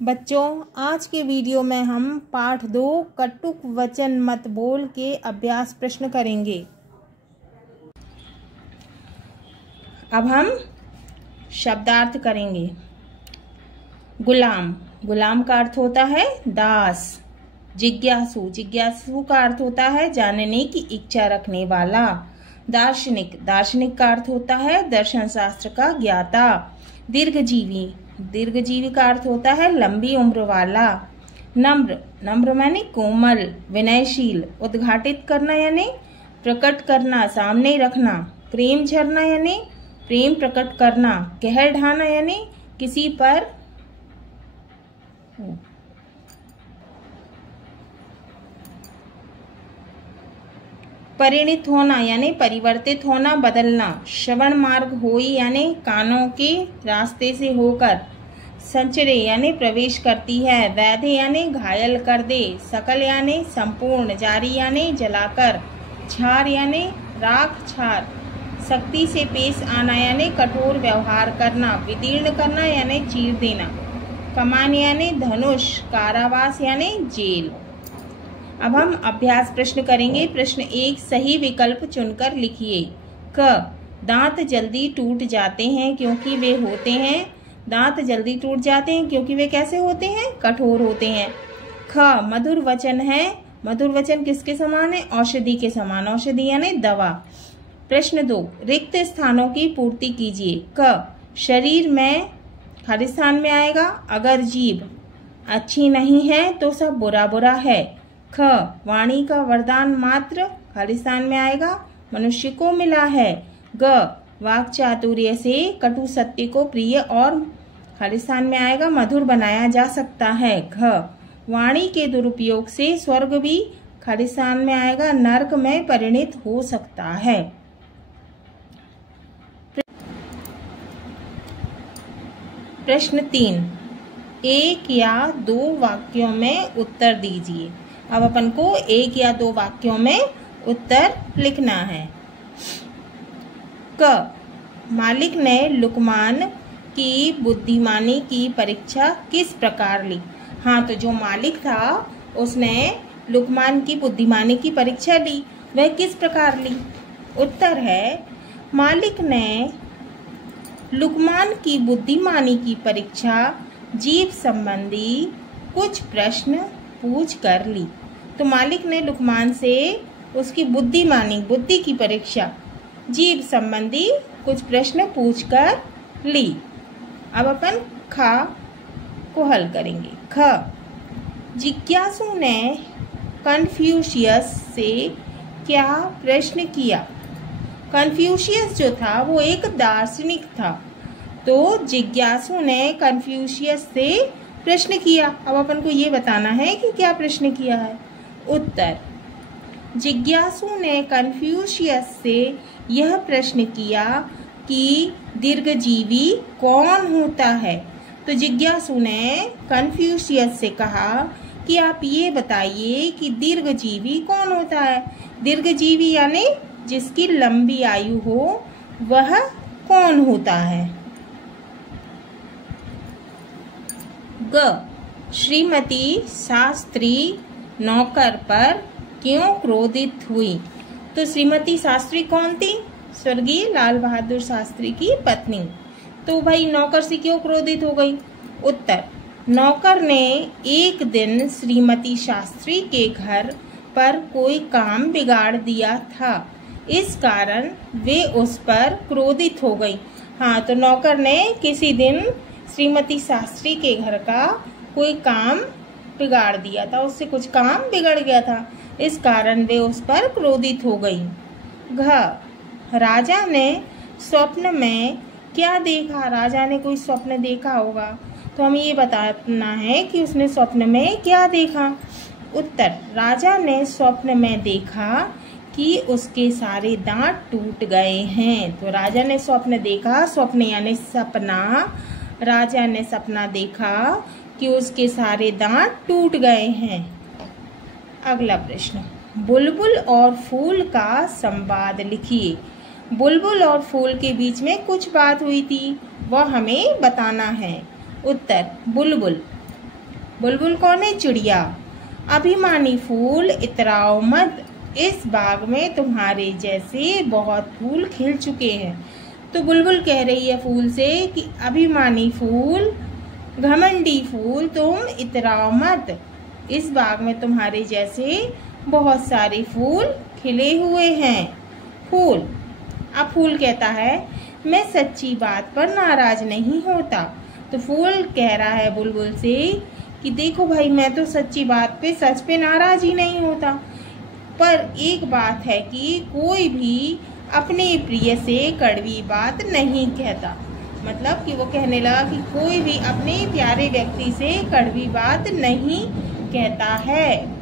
बच्चों, आज के वीडियो में हम पाठ 2 कटुक वचन मत बोल के अभ्यास प्रश्न करेंगे। अब हम शब्दार्थ करेंगे। गुलाम, गुलाम का अर्थ होता है दास। जिज्ञासु, जिज्ञासु का अर्थ होता है जानने की इच्छा रखने वाला। दार्शनिक, दार्शनिक का अर्थ होता है दर्शन शास्त्र का ज्ञाता। दीर्घजीवी, दीर्घजीवी का अर्थ होता है लंबी उम्र वाला। नम्र, नम्र माने कोमल, विनयशील। उद्घाटित करना यानी प्रकट करना, सामने रखना। प्रेम झरना यानी प्रेम प्रकट करना। कहर ढाना यानी किसी पर परिणित होना यानी परिवर्तित होना, बदलना। श्रवण मार्ग होई यानी कानों के रास्ते से होकर। संचरे यानी प्रवेश करती है। वैध यानी घायल कर दे। सकल यानी संपूर्ण। जारी यानी जलाकर। छार यानी राख छार। सख्ती से पेश आना यानी कठोर व्यवहार करना। विदीर्ण करना यानी चीर देना। कमान यानी धनुष। कारावास यानी जेल। अब हम अभ्यास प्रश्न करेंगे। प्रश्न 1, सही विकल्प चुनकर लिखिए। क, दांत जल्दी टूट जाते हैं क्योंकि वे होते हैं। दांत जल्दी टूट जाते हैं क्योंकि वे कैसे होते हैं? कठोर होते हैं। ख, मधुर वचन है। मधुर वचन किसके समान है? औषधि के समान। औषधि यानी दवा। प्रश्न 2, रिक्त स्थानों की पूर्ति कीजिए। क, शरीर में खाली स्थान में आएगा अगर जीभ अच्छी नहीं है तो सब बुरा बुरा है। ख, वाणी का वरदान मात्र खाली स्थान में आएगा मनुष्य को मिला है। ग, वाक चातुर्य से कटु सत्य को प्रिय और खाली स्थान में आएगा मधुर बनाया जा सकता है। घ, वाणी के दुरुपयोग से स्वर्ग भी खाली स्थान में आएगा नरक में परिणित हो सकता है। प्रश्न 3, 1 या 2 वाक्यों में उत्तर दीजिए। अब अपन को 1 या 2 वाक्यों में उत्तर लिखना है। क, मालिक ने लुकमान की बुद्धिमानी की परीक्षा किस प्रकार ली? हाँ, तो जो मालिक था उसने लुकमान की बुद्धिमानी की परीक्षा ली। वह किस प्रकार ली? उत्तर है, मालिक ने लुकमान की बुद्धिमानी की परीक्षा जीभ संबंधी कुछ प्रश्न पूछ कर ली। तो मालिक ने लुकमान से उसकी बुद्धिमानी, बुद्धि की परीक्षा जीभ संबंधी कुछ प्रश्न पूछ कर ली। अब अपन खा को हल करेंगे। ख, जिज्ञासु ने कन्फ्यूशियस से क्या प्रश्न किया? कन्फ्यूशियस जो था वो एक दार्शनिक था, तो जिज्ञासु ने कन्फ्यूशियस से प्रश्न किया। अब अपन को ये बताना है कि क्या प्रश्न किया है। उत्तर, जिज्ञासु ने कन्फ्यूशियस से यह प्रश्न किया कि दीर्घजीवी कौन होता है। तो जिज्ञासु ने कन्फ्यूशियस से कहा कि आप ये बताइए कि दीर्घजीवी कौन होता है। दीर्घजीवी यानी जिसकी लंबी आयु हो, वह कौन होता है। ग, श्रीमती शास्त्री नौकर पर क्यों क्रोधित हुई? तो श्रीमती शास्त्री कौन थी? स्वर्गीय लाल बहादुर शास्त्री की पत्नी। तो भाई नौकर से क्यों क्रोधित हो गई? उत्तर, नौकर ने एक दिन श्रीमती शास्त्री के घर पर कोई काम बिगाड़ दिया था, इस कारण वे उस पर क्रोधित हो गई। हाँ, तो नौकर ने किसी दिन श्रीमती शास्त्री के घर का कोई काम बिगाड़ दिया था, उससे कुछ काम बिगड़ गया था, इस कारण वे उस पर क्रोधित हो गई। घ, राजा ने स्वप्न में क्या देखा? राजा ने कोई स्वप्न देखा होगा, तो हमें ये बताना है कि उसने स्वप्न में क्या देखा। उत्तर, राजा ने स्वप्न में देखा कि उसके सारे दांत टूट गए हैं। तो राजा ने स्वप्न देखा, स्वप्न यानी सपना। राजा ने सपना देखा कि उसके सारे दांत टूट गए हैं। अगला प्रश्न, बुलबुल और फूल का संवाद लिखिए। बुलबुल और फूल के बीच में कुछ बात हुई थी, वह हमें बताना है। उत्तर, बुलबुल बुलबुल कौन है? चिड़िया। अभिमानी फूल इतराओ मत, इस बाग में तुम्हारे जैसे बहुत फूल खिल चुके हैं। तो बुलबुल कह रही है फूल से कि अभिमानी फूल, घमंडी फूल, तुम इतराओ मत, इस बाग में तुम्हारे जैसे बहुत सारे फूल खिले हुए हैं। फूल, अब फूल कहता है मैं सच्ची बात पर नाराज नहीं होता। तो फूल कह रहा है बुलबुल से कि देखो भाई, मैं तो सच्ची बात पे, सच पे नाराज ही नहीं होता, पर एक बात है कि कोई भी अपने प्रिय से कड़वी बात नहीं कहता। मतलब कि वो कहने लगा कि कोई भी अपने प्यारे व्यक्ति से कड़वी बात नहीं कहता है।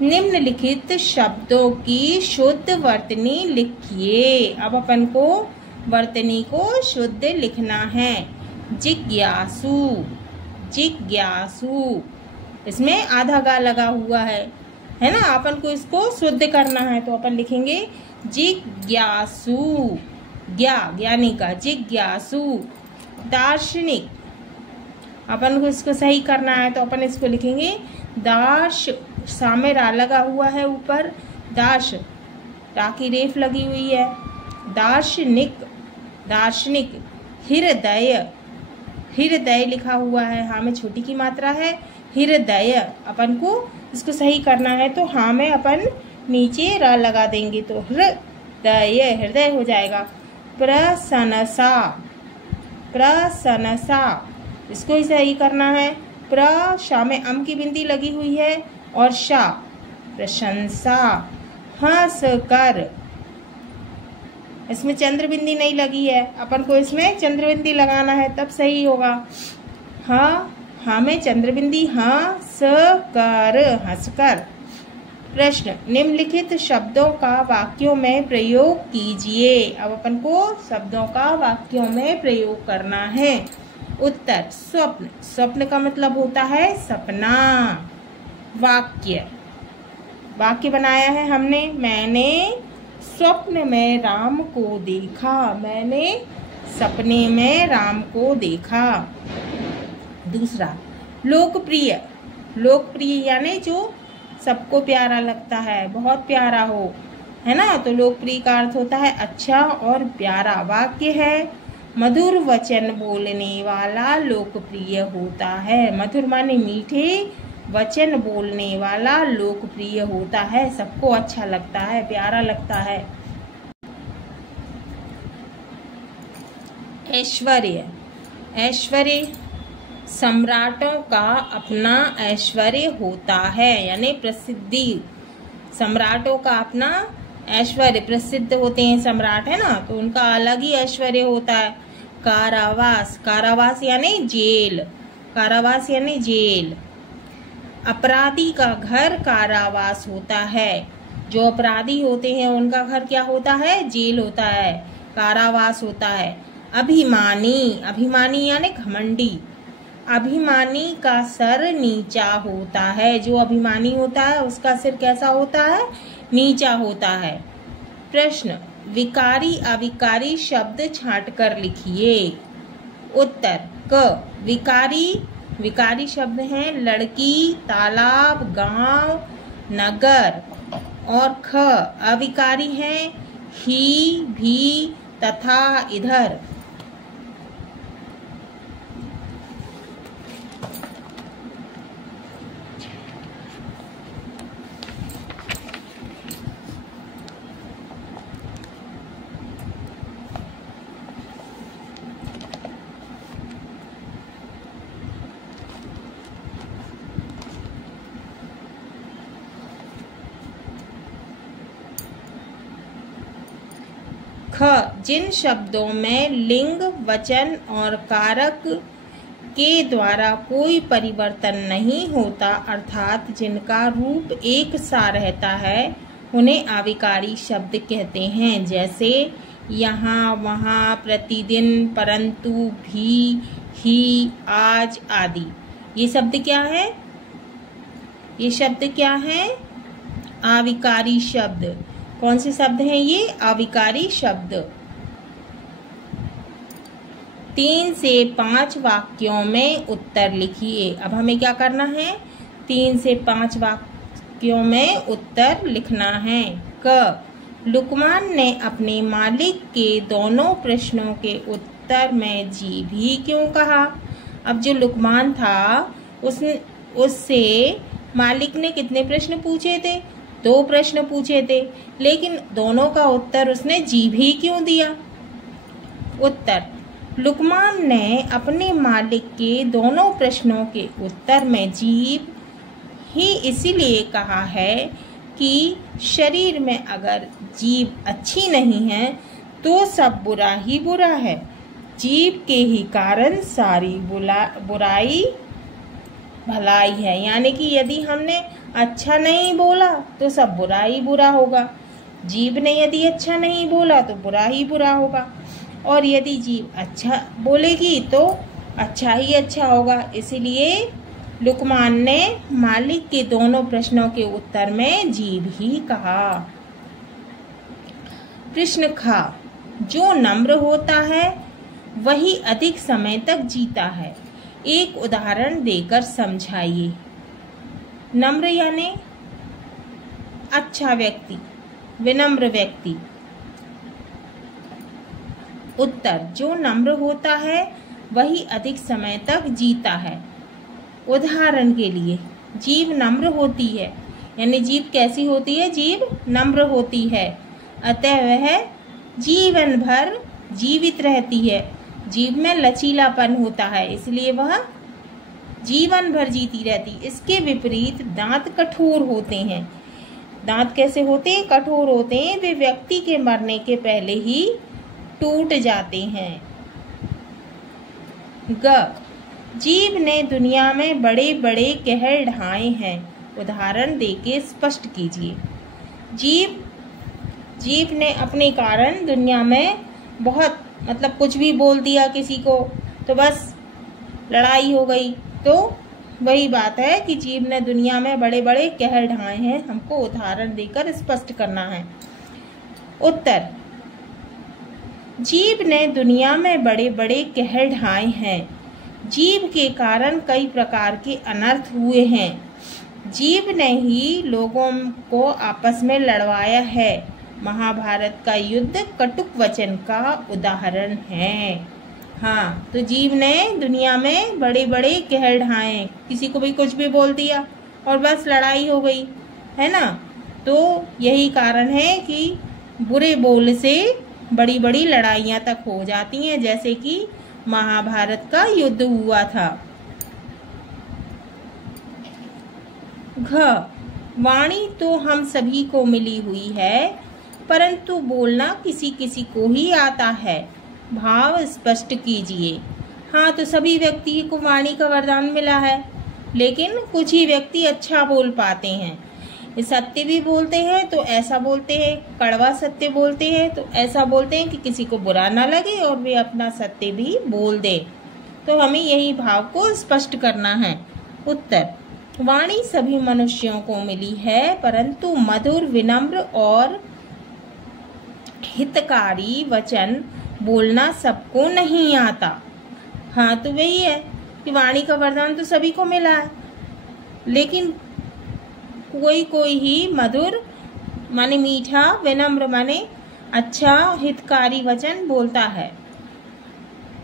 निम्नलिखित शब्दों की शुद्ध वर्तनी लिखिए। अब अपन को वर्तनी को शुद्ध लिखना है। जिज्ञासु, जिज्ञासु, इसमें आधा गा लगा हुआ है ना। अपन को इसको शुद्ध करना है तो अपन लिखेंगे जिज्ञासु, ज्ञानी का, जिज्ञासु। दार्शनिक, अपन को इसको सही करना है तो अपन इसको लिखेंगे दार्श, सामने रा लगा हुआ है ऊपर, दार्श, रा की रेफ लगी हुई है। दार्शनिक, दार्शनिक। हृदय, हृदय लिखा हुआ है, हाँ में छोटी की मात्रा है, हृदय। अपन को इसको सही करना है तो हाँ में अपन नीचे रा लगा देंगे तो हृदय, हृदय हो जाएगा। प्रशंसा, प्रशंसा, इसको ही सही करना है। शा में अम की बिंदी लगी हुई है और शा, प्रशंसा। हंस कर, इसमें चंद्र बिंदी नहीं लगी है, अपन को इसमें चंद्र बिंदी लगाना है तब सही होगा। हाँ में चंद्र बिंदी, हंस कर, हंसकर। प्रश्न, निम्नलिखित शब्दों का वाक्यों में प्रयोग कीजिए। अब अपन को शब्दों का वाक्यों में प्रयोग करना है। उत्तर, स्वप्न, स्वप्न का मतलब होता है सपना। वाक्य, वाक्य बनाया है हमने, मैंने स्वप्न में राम को देखा, मैंने सपने में राम को देखा। दूसरा, लोकप्रिय, लोकप्रिय यानी जो सबको प्यारा लगता है, बहुत प्यारा हो, है ना। तो लोकप्रिय का अर्थ होता है अच्छा और प्यारा। वाक्य है मधुर वचन बोलने वाला लोकप्रिय होता है। मधुर माने मीठे, वचन बोलने वाला लोकप्रिय होता है, सबको अच्छा लगता है, प्यारा लगता है। ऐश्वर्य, ऐश्वर्य सम्राटों का अपना ऐश्वर्य होता है, यानी प्रसिद्धि। सम्राटों का अपना ऐश्वर्य, प्रसिद्ध होते हैं सम्राट, है ना, तो उनका अलग ही ऐश्वर्य होता है। कारावास, कारावास यानी जेल, कारावास यानी जेल। अपराधी का घर कारावास होता है, जो अपराधी होते हैं उनका घर क्या होता है? जेल होता है, कारावास होता है। अभिमानी, अभिमानी यानी घमंडी, अभिमानी का सर नीचा होता है, जो अभिमानी होता है उसका सिर कैसा होता है? नीचा होता है। प्रश्न, विकारी अविकारी शब्द छांट कर लिखिए। उत्तर, क, विकारी, विकारी शब्द हैं लड़की, तालाब, गांव, नगर। और ख, अविकारी हैं ही, भी, तथा, इधर। ख, जिन शब्दों में लिंग, वचन और कारक के द्वारा कोई परिवर्तन नहीं होता, अर्थात जिनका रूप एक सा रहता है, उन्हें अविकारी शब्द कहते हैं। जैसे यहाँ, वहाँ, प्रतिदिन, परंतु, भी, ही, आज आदि। ये शब्द क्या है? ये शब्द क्या है? अविकारी शब्द। कौन से शब्द हैं ये? अविकारी शब्द। 3 से 5 वाक्यों में उत्तर लिखिए। अब हमें क्या करना है? 3 से 5 वाक्यों में उत्तर लिखना है। क, लुकमान ने अपने मालिक के दोनों प्रश्नों के उत्तर में जी भी क्यों कहा? अब जो लुकमान था उससे मालिक ने कितने प्रश्न पूछे थे? 2 प्रश्न पूछे थे, लेकिन दोनों का उत्तर उसने जी भी क्यों दिया? उत्तर, लुकमान ने अपने मालिक के दोनों प्रश्नों के उत्तर में जीभ ही इसीलिए कहा है कि शरीर में अगर जीभ अच्छी नहीं है तो सब बुरा ही बुरा है। जीभ के ही कारण सारी बुराई भलाई है। यानी कि यदि हमने अच्छा नहीं बोला तो सब बुरा ही बुरा होगा। जीभ ने यदि अच्छा नहीं बोला तो बुरा ही बुरा होगा, और यदि जीभ अच्छा बोलेगी तो अच्छा ही अच्छा होगा। इसीलिए लुकमान ने मालिक के दोनों प्रश्नों के उत्तर में जीभ ही कहा। प्रश्न ख, जो नम्र होता है वही अधिक समय तक जीता है। एक उदाहरण देकर समझाइए। नम्र यानी अच्छा व्यक्ति, विनम्र व्यक्ति। उत्तर, जो नम्र होता है वही अधिक समय तक जीता है। उदाहरण के लिए, जीभ नम्र होती है, यानी जीभ कैसी होती है? जीभ नम्र होती है, अतः वह जीवन भर जीवित रहती है। जीभ में लचीलापन होता है, इसलिए वह जीवन भर जीती रहती। इसके विपरीत दांत कठोर होते हैं। दांत कैसे होते हैं? कठोर होते हैं। वे व्यक्ति के मरने के पहले ही टूट जाते हैं। ग, जीभ ने दुनिया में बड़े बड़े कहर ढाए हैं। उदाहरण देके स्पष्ट कीजिए। जीभ ने अपने कारण दुनिया में बहुत कुछ भी बोल दिया किसी को तो बस लड़ाई हो गई। तो वही बात है कि जीभ ने दुनिया में बड़े बड़े कहर ढाए हैं। हमको उदाहरण देकर स्पष्ट करना है। उत्तर, जीभ ने दुनिया में बड़े बड़े कहर ढाए हैं। जीभ के कारण कई प्रकार के अनर्थ हुए हैं। जीभ ने ही लोगों को आपस में लड़वाया है। महाभारत का युद्ध कटुक वचन का उदाहरण है। हाँ, तो जीभ ने दुनिया में बड़े बड़े कहर ढाए, किसी को भी कुछ भी बोल दिया और बस लड़ाई हो गई, है ना। तो यही कारण है कि बुरे बोल से बड़ी बड़ी लड़ाइयाँ तक हो जाती हैं, जैसे कि महाभारत का युद्ध हुआ था। घ, वाणी तो हम सभी को मिली हुई है, परंतु बोलना किसी किसी को ही आता है। भाव स्पष्ट कीजिए। हाँ, तो सभी व्यक्ति को वाणी का वरदान मिला है, लेकिन कुछ ही व्यक्ति अच्छा बोल पाते हैं। सत्य भी बोलते हैं तो ऐसा बोलते हैं, कड़वा सत्य बोलते हैं तो ऐसा बोलते हैं कि किसी को बुरा ना लगे और वे अपना सत्य भी बोल दे। तो हमें यही भाव को स्पष्ट करना है। उत्तर, वाणी सभी मनुष्यों को मिली है, परंतु मधुर, विनम्र और हितकारी वचन बोलना सबको नहीं आता। हाँ, तो वही है कि वाणी का वरदान तो सभी को मिला है, लेकिन कोई कोई ही मधुर माने मीठा, विनम्र माने अच्छा, हितकारी वचन बोलता है।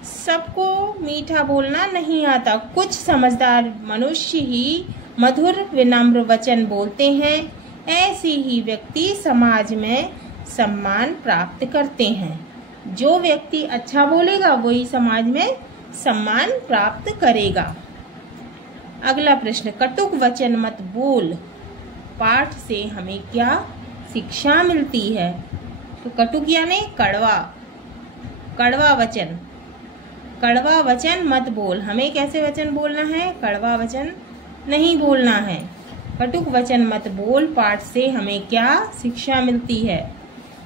सबको मीठा बोलना नहीं आता। कुछ समझदार मनुष्य ही मधुर विनम्र वचन बोलते हैं। ऐसे ही व्यक्ति समाज में सम्मान प्राप्त करते हैं। जो व्यक्ति अच्छा बोलेगा वही समाज में सम्मान प्राप्त करेगा। अगला प्रश्न, कटुक वचन मत बोल पाठ से हमें क्या शिक्षा मिलती है? तो कटुक यानी कड़वा, कड़वा वचन, कड़वा वचन मत बोल। हमें कैसे वचन बोलना है? कड़वा वचन नहीं बोलना है। कटुक वचन मत बोल पाठ से हमें क्या शिक्षा मिलती है?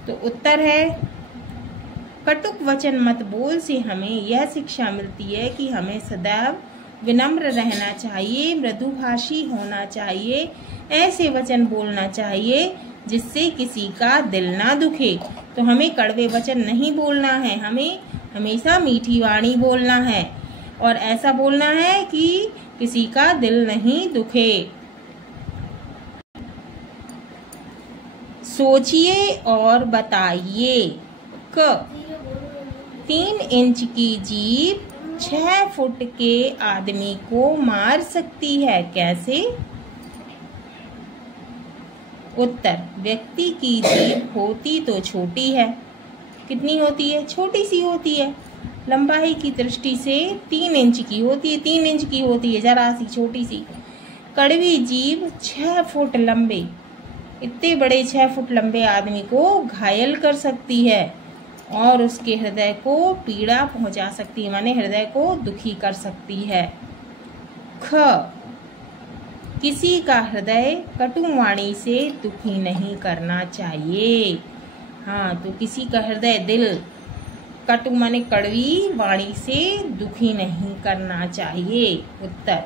तो उत्तर है, कटुक वचन मत बोल से हमें यह शिक्षा मिलती है कि हमें सदैव विनम्र रहना चाहिए, मृदुभाषी होना चाहिए, ऐसे वचन बोलना चाहिए जिससे किसी का दिल ना दुखे। तो हमें कड़वे वचन नहीं बोलना है, हमें हमेशा मीठी वाणी बोलना है और ऐसा बोलना है कि किसी का दिल नहीं दुखे। सोचिए और बताइए। क 3 इंच की जीभ 6 फुट के आदमी को मार सकती है, कैसे? उत्तर, व्यक्ति की जीभ होती तो छोटी है। कितनी होती है? छोटी सी होती है। लंबाई की दृष्टि से 3 इंच की होती है, 3 इंच की होती है, जरा सी छोटी सी। कड़वी जीभ 6 फुट लंबे, इतने बड़े 6 फुट लंबे आदमी को घायल कर सकती है और उसके हृदय को पीड़ा पहुंचा सकती है, माने हृदय को दुखी कर सकती है। ख, किसी का हृदय कटु वाणी से दुखी नहीं करना चाहिए। हाँ, तो किसी का हृदय, दिल, कटु माने कड़वी वाणी से दुखी नहीं करना चाहिए। उत्तर,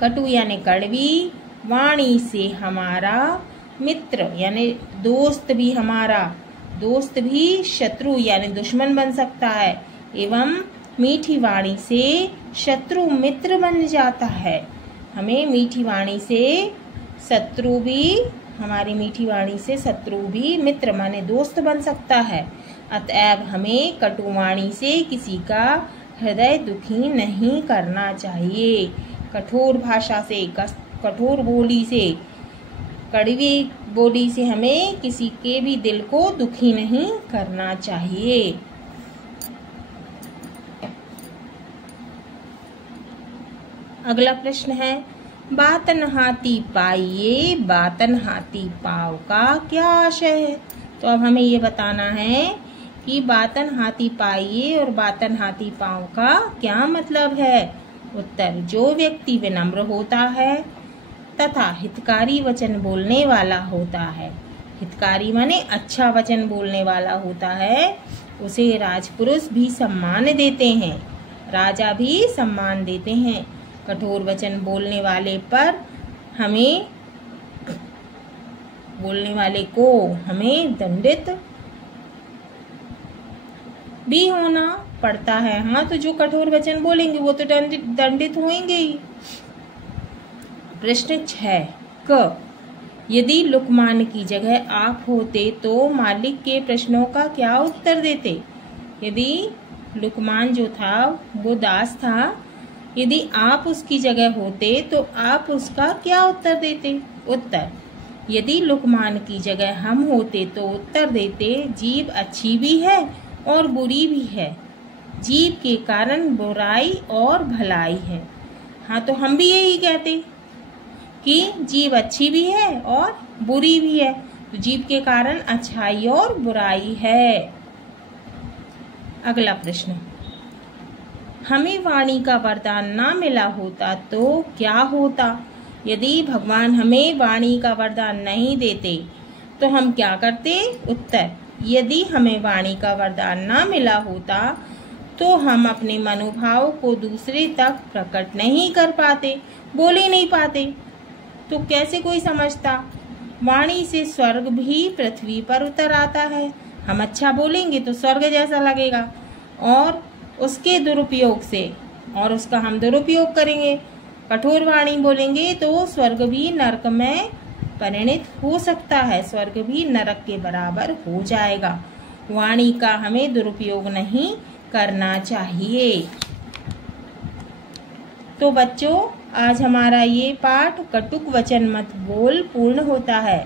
कटु यानी कड़वी वाणी से हमारा मित्र यानी दोस्त भी, हमारा दोस्त भी शत्रु यानी दुश्मन बन सकता है, एवं मीठी वाणी से शत्रु मित्र बन जाता है। हमें मीठी वाणी से शत्रु भी, हमारी मीठी वाणी से शत्रु भी मित्र माने दोस्त बन सकता है। अतएव हमें कटु वाणी से किसी का हृदय दुखी नहीं करना चाहिए। कठोर भाषा से, कठोर बोली से, कड़वी बोली से हमें किसी के भी दिल को दुखी नहीं करना चाहिए। अगला प्रश्न है, बातन हाथी पाइये बातन हाथी पाव का क्या आशय है? तो अब हमें ये बताना है कि बातन हाथी पाइये और बातन हाथी पाव का क्या मतलब है। उत्तर, जो व्यक्ति विनम्र होता है तथा हितकारी वचन बोलने वाला होता है, हितकारी माने अच्छा वचन बोलने वाला होता है, उसे राजपुरुष भी सम्मान देते हैं, राजा भी सम्मान देते हैं। कठोर वचन बोलने वाले पर हमें, बोलने वाले को हमें दंडित भी होना पड़ता है। हाँ, तो जो कठोर वचन बोलेंगे वो तो दंडित होंगे ही। प्रश्न 6 क, यदि लुकमान की जगह आप होते तो मालिक के प्रश्नों का क्या उत्तर देते? यदि लुकमान जो था वो दास था, यदि आप उसकी जगह होते तो आप उसका क्या उत्तर देते? उत्तर, यदि लुकमान की जगह हम होते तो उत्तर देते, जीभ अच्छी भी है और बुरी भी है, जीभ के कारण बुराई और भलाई है। हाँ, तो हम भी यही कहते कि जीभ अच्छी भी है और बुरी भी है, तो जीभ के कारण अच्छाई और बुराई है। अगला प्रश्न, हमें वाणी का वरदान ना मिला होता तो क्या होता? यदि भगवान हमें वाणी का वरदान नहीं देते तो हम क्या करते? उत्तर, यदि हमें वाणी का वरदान ना मिला होता तो हम अपने मनोभाव को दूसरे तक प्रकट नहीं कर पाते, बोल ही नहीं पाते, तो कैसे कोई समझता? वाणी से स्वर्ग भी पृथ्वी पर उतर आता है। हम अच्छा बोलेंगे तो स्वर्ग जैसा लगेगा और उसके दुरुपयोग से, और उसका हम दुरुपयोग करेंगे, कठोर वाणी बोलेंगे तो स्वर्ग भी नरक में परिणित हो सकता है, स्वर्ग भी नरक के बराबर हो जाएगा। वाणी का हमें दुरुपयोग नहीं करना चाहिए। तो बच्चों, आज हमारा ये पाठ कटुक वचन मत बोल पूर्ण होता है।